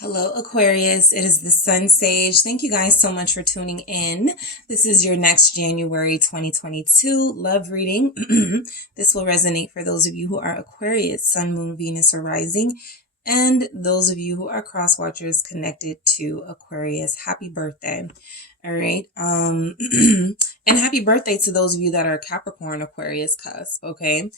Hello, Aquarius. It is the Sun Sage. Thank you guys so much for tuning in. This is your next January 2022 love reading. This will resonate for those of you who are Aquarius, Sun, Moon, Venus, or Rising, and those of you who are cross watchers connected to Aquarius. Happy birthday. All right. And happy birthday to those of you that are Capricorn, Aquarius cusp. Okay.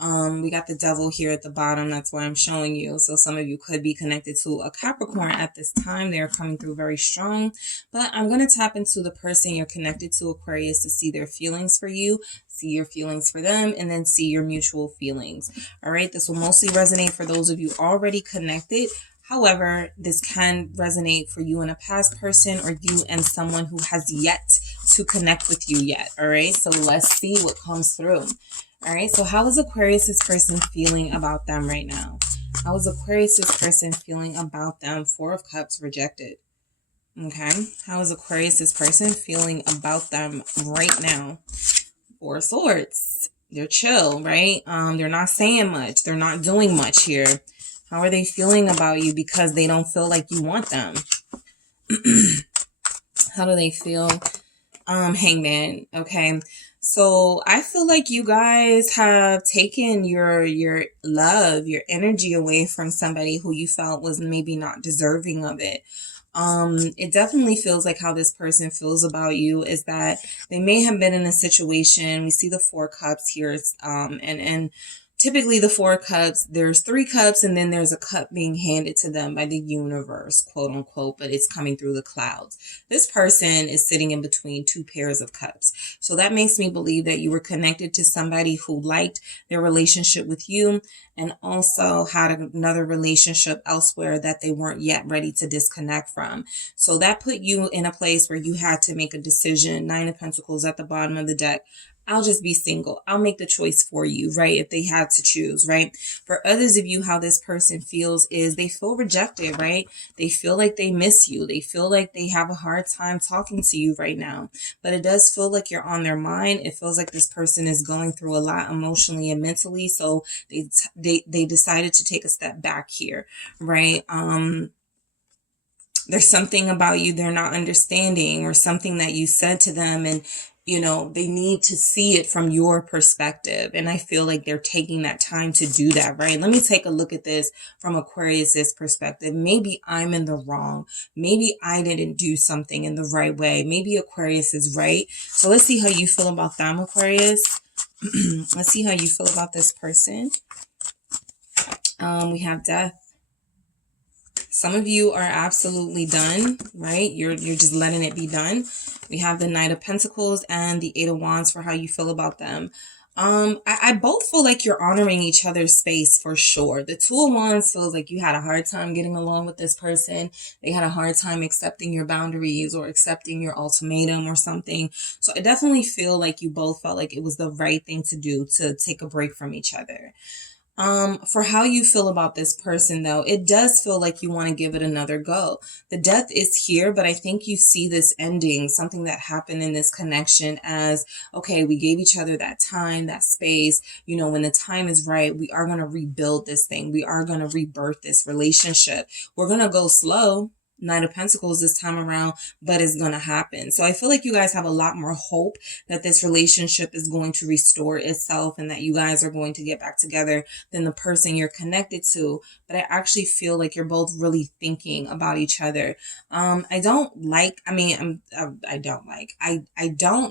We got the devil here at the bottom. That's why I'm showing you. So some of you could be connected to a Capricorn at this time. They're coming through very strong. But I'm going to tap into the person you're connected to, Aquarius, to see their feelings for you, see your feelings for them, and then see your mutual feelings. All right. This will mostly resonate for those of you already connected. However, this can resonate for you and a past person, or you and someone who has yet to connect with you yet. All right. So let's see what comes through. All right, so how is Aquarius's person feeling about them right now? How is Aquarius's person feeling about them? Four of Cups, rejected. Okay, how is Aquarius's person feeling about them right now? Four of Swords. They're chill, right? They're not saying much. They're not doing much here. How are they feeling about you because they don't feel like you want them? How do they feel? Hangman. Okay. So I feel like you guys have taken your love, your energy away from somebody who you felt was maybe not deserving of it. It definitely feels like how this person feels about you is that they may have been in a situation. We see the Four Cups here, and typically the Four Cups, there's three cups and then there's a cup being handed to them by the universe, quote unquote, but it's coming through the clouds. This person is sitting in between two pairs of cups. So that makes me believe that you were connected to somebody who liked their relationship with you and also had another relationship elsewhere that they weren't yet ready to disconnect from. So that put you in a place where you had to make a decision. Nine of Pentacles at the bottom of the deck. I'll just be single. I'll make the choice for you, right? If they had to choose, right? For others of you, how this person feels is they feel rejected, right? They feel like they miss you. They feel like they have a hard time talking to you right now. But it does feel like you're on their mind. It feels like this person is going through a lot emotionally and mentally. So they decided to take a step back here, right? There's something about you they're not understanding, or something that you said to them, and you know, they need to see it from your perspective. And I feel like they're taking that time to do that, right? Let me take a look at this from Aquarius's perspective. Maybe I'm in the wrong. Maybe I didn't do something in the right way. Maybe Aquarius is right. So let's see how you feel about them, Aquarius. Let's see how you feel about this person. We have Death. Some of you are absolutely done, right? You're just letting it be done. We have the Knight of Pentacles and the Eight of Wands for how you feel about them. I both feel like you're honoring each other's space for sure. The Two of Wands feels like you had a hard time getting along with this person. They had a hard time accepting your boundaries or accepting your ultimatum or something. So I definitely feel like you both felt like it was the right thing to do, to take a break from each other. For how you feel about this person, though, it does feel like you want to give it another go. The Death is here, but I think you see this ending, something that happened in this connection as, okay, we gave each other that time, that space. You know, when the time is right, we are going to rebuild this thing. We are going to rebirth this relationship. We're going to go slow. Knight of Pentacles this time around, but it's going to happen. So I feel like you guys have a lot more hope that this relationship is going to restore itself and that you guys are going to get back together than the person you're connected to. But I actually feel like you're both really thinking about each other. I don't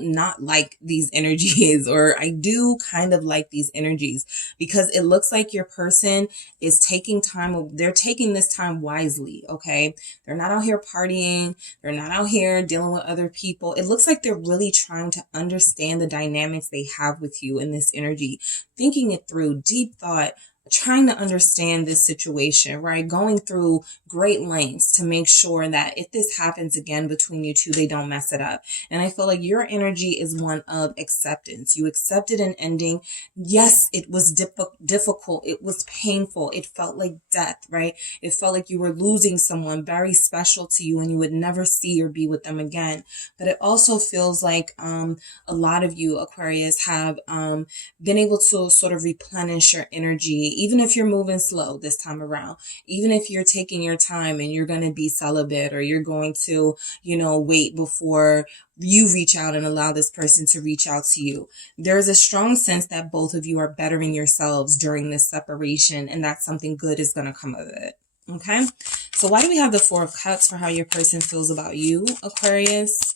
not like these energies, or I do kind of like these energies, because it looks like your person is taking time. They're taking this time wisely. Okay. They're not out here partying. They're not out here dealing with other people. It looks like they're really trying to understand the dynamics they have with you in this energy, thinking it through, deep thought, trying to understand this situation, right? Going through great lengths to make sure that if this happens again between you two, they don't mess it up. And I feel like your energy is one of acceptance. You accepted an ending. Yes, it was difficult. It was painful. It felt like death, right? It felt like you were losing someone very special to you and you would never see or be with them again. But it also feels like a lot of you, Aquarius, have been able to sort of replenish your energy even if you're moving slow this time around, even if you're taking your time and you're going to be celibate, or you're going to, wait before you reach out and allow this person to reach out to you. There's a strong sense that both of you are bettering yourselves during this separation, and that something good is going to come of it. Okay, so why do we have the Four of Cups for how your person feels about you, Aquarius?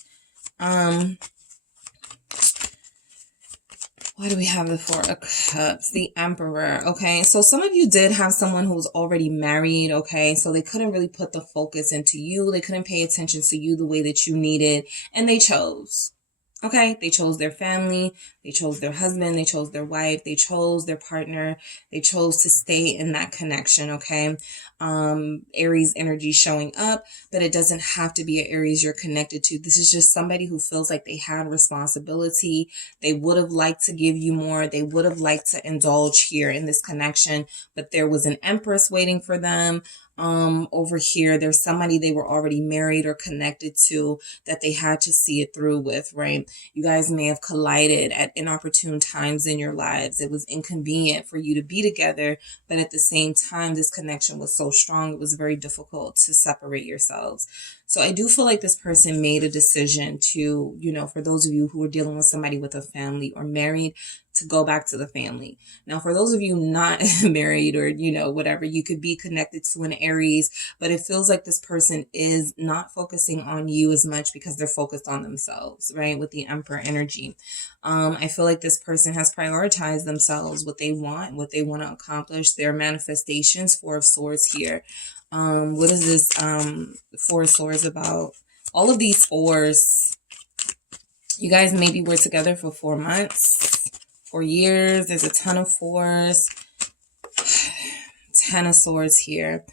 Why do we have the Four of Cups? The Emperor. Okay, so some of you did have someone who was already married. Okay, so they couldn't really put the focus into you. They couldn't pay attention to you the way that you needed, and they chose. Okay, they chose their family, they chose their husband, they chose their wife, they chose their partner, they chose to stay in that connection, okay? Aries energy showing up, but it doesn't have to be an Aries you're connected to. This is just somebody who feels like they had responsibility. They would have liked to give you more. They would have liked to indulge here in this connection, but there was an Empress waiting for them. Over here, there's somebody they were already married or connected to that they had to see it through with, right? You guys may have collided at inopportune times in your lives. It was inconvenient for you to be together, but at the same time, this connection was so strong, it was very difficult to separate yourselves. So I do feel like this person made a decision to, for those of you who are dealing with somebody with a family or married, to go back to the family. Now, for those of you not married or, whatever, you could be connected to an Aries, but it feels like this person is not focusing on you as much because they're focused on themselves, right? With the Emperor energy. I feel like this person has prioritized themselves, what they want to accomplish, their manifestations. Four of Swords here. What is this Four of Swords about? All of these fours, you guys maybe were together for 4 months, 4 years. There's a ton of fours. 10 of Swords here.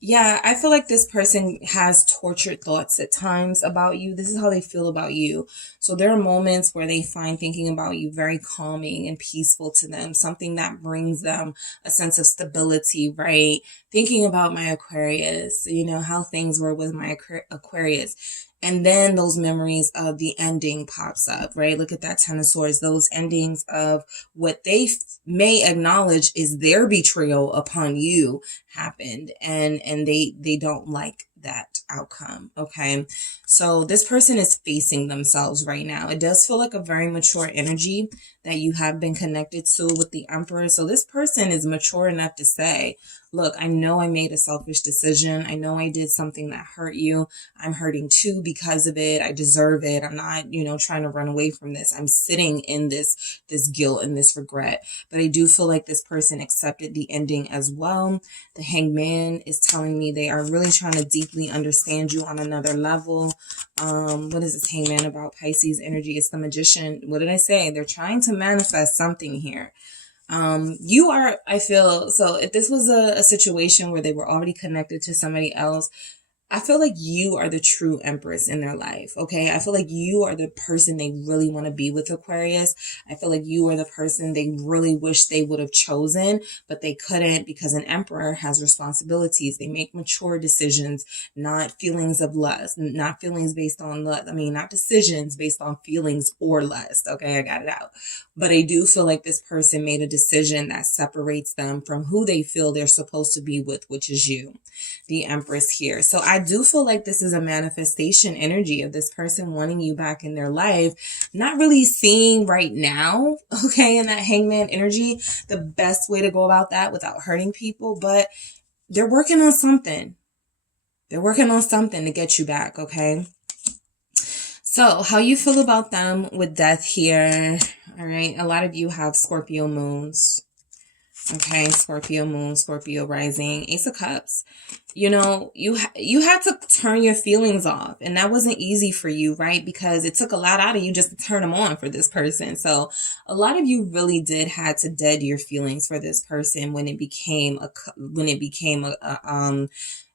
Yeah, I feel like this person has tortured thoughts at times about you. This is how they feel about you. So there are moments where they find thinking about you very calming and peaceful to them, something that brings them a sense of stability, right? Thinking about my Aquarius, how things were with my Aquarius. And then those memories of the ending pops up, right? Look at that Ten of Swords. Those endings of what they may acknowledge is their betrayal upon you happened. And they don't like that outcome, okay? So this person is facing themselves right now. It does feel like a very mature energy that you have been connected to with the Emperor. So this person is mature enough to say, look, I know I made a selfish decision. I know I did something that hurt you. I'm hurting too because of it. I deserve it. I'm not, trying to run away from this. I'm sitting in this guilt and this regret. But I do feel like this person accepted the ending as well. The Hangman is telling me they are really trying to deeply understand you on another level. What is this Hangman about? Pisces energy. It's the Magician. What did I say? They're trying to manifest something here. You are, I feel, so if this was a situation where they were already connected to somebody else, I feel like you are the true Empress in their life, okay? I feel like you are the person they really want to be with, Aquarius. I feel like you are the person they really wish they would have chosen, but they couldn't because an Emperor has responsibilities. They make mature decisions, not feelings of lust, not feelings based on lust. Not decisions based on feelings or lust, okay? I got it out. But I do feel like this person made a decision that separates them from who they feel they're supposed to be with, which is you, the Empress here. So I do feel like this is a manifestation energy of this person wanting you back in their life, not really seeing right now, okay, in that Hangman energy, the best way to go about that without hurting people, but they're working on something. They're working on something to get you back, okay? So how you feel about them with Death here, all right? A lot of you have Scorpio moons. Okay, Scorpio moon, Scorpio rising, Ace of Cups. You had to turn your feelings off, and that wasn't easy for you, right? Because it took a lot out of you just to turn them on for this person. So a lot of you really did had to dead your feelings for this person when it became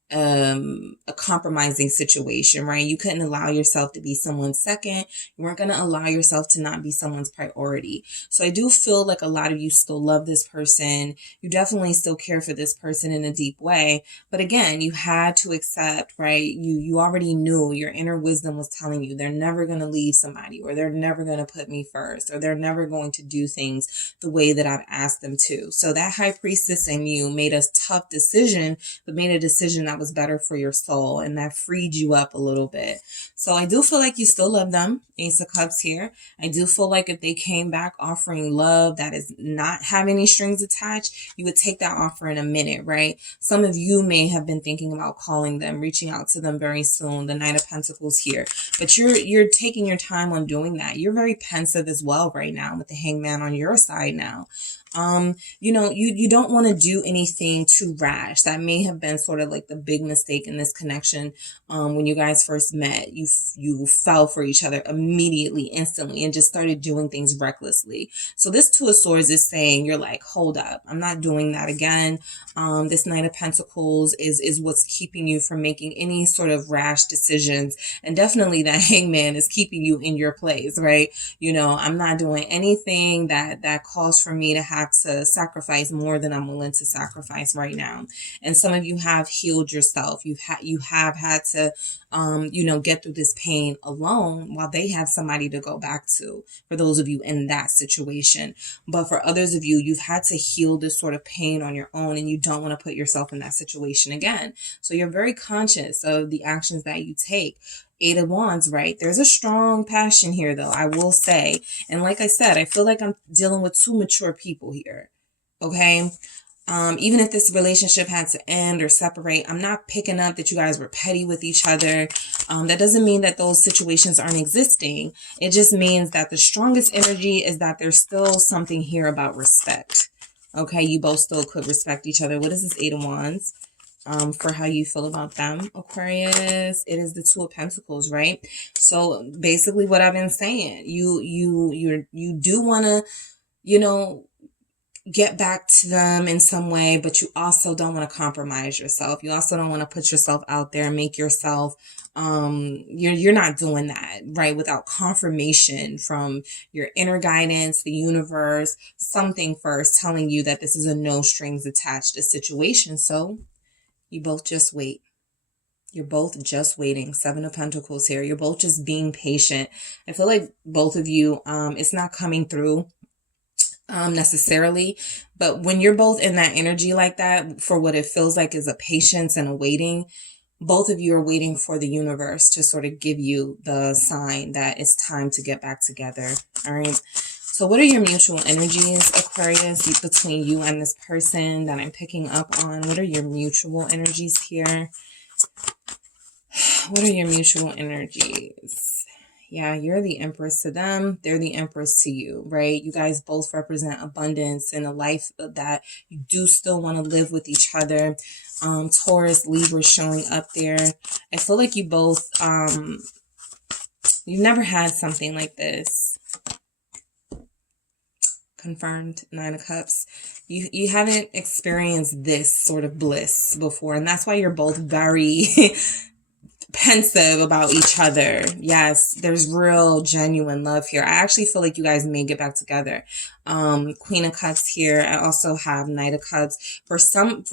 a compromising situation, right? You couldn't allow yourself to be someone's second. You weren't going to allow yourself to not be someone's priority. So I do feel like a lot of you still love this person. You definitely still care for this person in a deep way. But again, you had to accept, right? You already knew, your inner wisdom was telling you they're never going to leave somebody, or they're never going to put me first, or they're never going to do things the way that I've asked them to. So that high priestess in you made a tough decision, but made a decision that was better for your soul, and that freed you up a little bit. So I do feel like you still love them. Ace of Cups here. I do feel like if they came back offering love that is not having any strings attached, you would take that offer in a minute, right? Some of you may have been thinking about calling them, reaching out to them very soon. The Knight of Pentacles here. But you're taking your time on doing that. You're very pensive as well right now with the Hangman on your side now. You know, you don't want to do anything too rash. That may have been sort of like the big mistake in this connection. When you guys first met, you fell for each other immediately, instantly, and just started doing things recklessly. So this Two of Swords is saying, you're like, hold up, I'm not doing that again. This Knight of Pentacles is what's keeping you from making any sort of rash decisions. And definitely that Hangman is keeping you in your place, right? You know, I'm not doing anything that calls for me to have to sacrifice more than I'm willing to sacrifice right now. And some of you have healed yourself. You have had to, you know, get through this pain alone while they have somebody to go back to, for those of you in that situation. But for others of you, you've had to heal this sort of pain on your own, and you don't want to put yourself in that situation again. So you're very conscious of the actions that you take. Eight of Wands, right? There's a strong passion here, though, I will say. And like I said, I feel like I'm dealing with two mature people here. Okay? Even if this relationship had to end or separate, I'm not picking up that you guys were petty with each other. That doesn't mean that those situations aren't existing. It just means that the strongest energy is that there's still something here about respect. Okay? You both still could respect each other. What is this Eight of Wands? For how you feel about them, Aquarius? It is the Two of Pentacles, right? So basically what I've been saying, you do want to, you know, get back to them in some way, but you also don't want to compromise yourself. You also don't want to put yourself out there and make yourself, you're not doing that, right? Without confirmation from your inner guidance, the universe, something first telling you that this is a no strings attached situation. So you both just wait. You're both just waiting. Seven of Pentacles here. You're both just being patient. I feel like both of you, it's not coming through necessarily, but when you're both in that energy like that, for what it feels like is a patience and a waiting, both of you are waiting for the universe to sort of give you the sign that it's time to get back together. All right. So what are your mutual energies, Aquarius, between you and this person that I'm picking up on? What are your mutual energies here? What are your mutual energies? Yeah, you're the Empress to them. They're the Empress to you, right? You guys both represent abundance and a life that you do still want to live with each other. Taurus, Libra showing up there. I feel like you both, you've never had something like this. Confirmed, Nine of Cups. You haven't experienced this sort of bliss before, and that's why you're both very pensive about each other. Yes, there's real genuine love here. I actually feel like you guys may get back together. Queen of Cups here. I also have Knight of Cups. For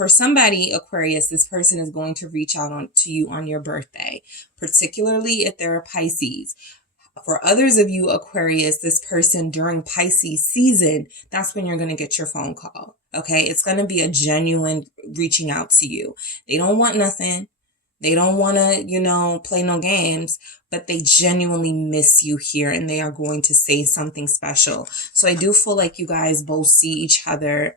somebody, Aquarius, this person is going to reach out to you on your birthday, particularly if they're a Pisces. For others of you, Aquarius, this person during Pisces season, that's when you're going to get your phone call. Okay. It's going to be a genuine reaching out to you. They don't want nothing. They don't want to, you know, play no games, but they genuinely miss you here and they are going to say something special. So I do feel like you guys both see each other.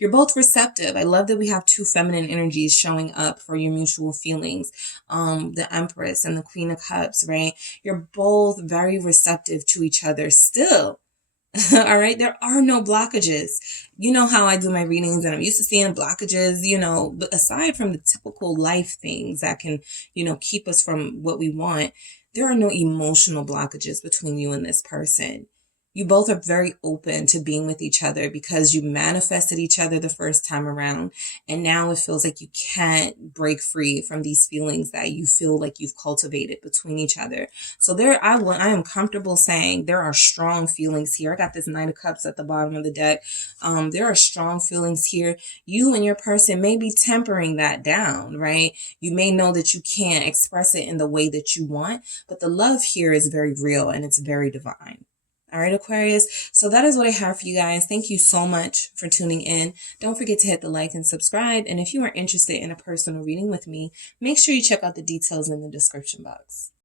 You're both receptive. I love that we have two feminine energies showing up for your mutual feelings. The Empress and the Queen of Cups, right? You're both very receptive to each other still. All right. There are no blockages. You know how I do my readings and I'm used to seeing blockages, you know, but aside from the typical life things that can, you know, keep us from what we want, there are no emotional blockages between you and this person. You both are very open to being with each other because you manifested each other the first time around. And now it feels like you can't break free from these feelings that you feel like you've cultivated between each other. So I am comfortable saying there are strong feelings here. I got this Knight of Cups at the bottom of the deck. There are strong feelings here. You and your person may be tempering that down, right? You may know that you can't express it in the way that you want, but the love here is very real and it's very divine. All right, Aquarius. So that is what I have for you guys. Thank you so much for tuning in. Don't forget to hit the like and subscribe. And if you are interested in a personal reading with me, make sure you check out the details in the description box.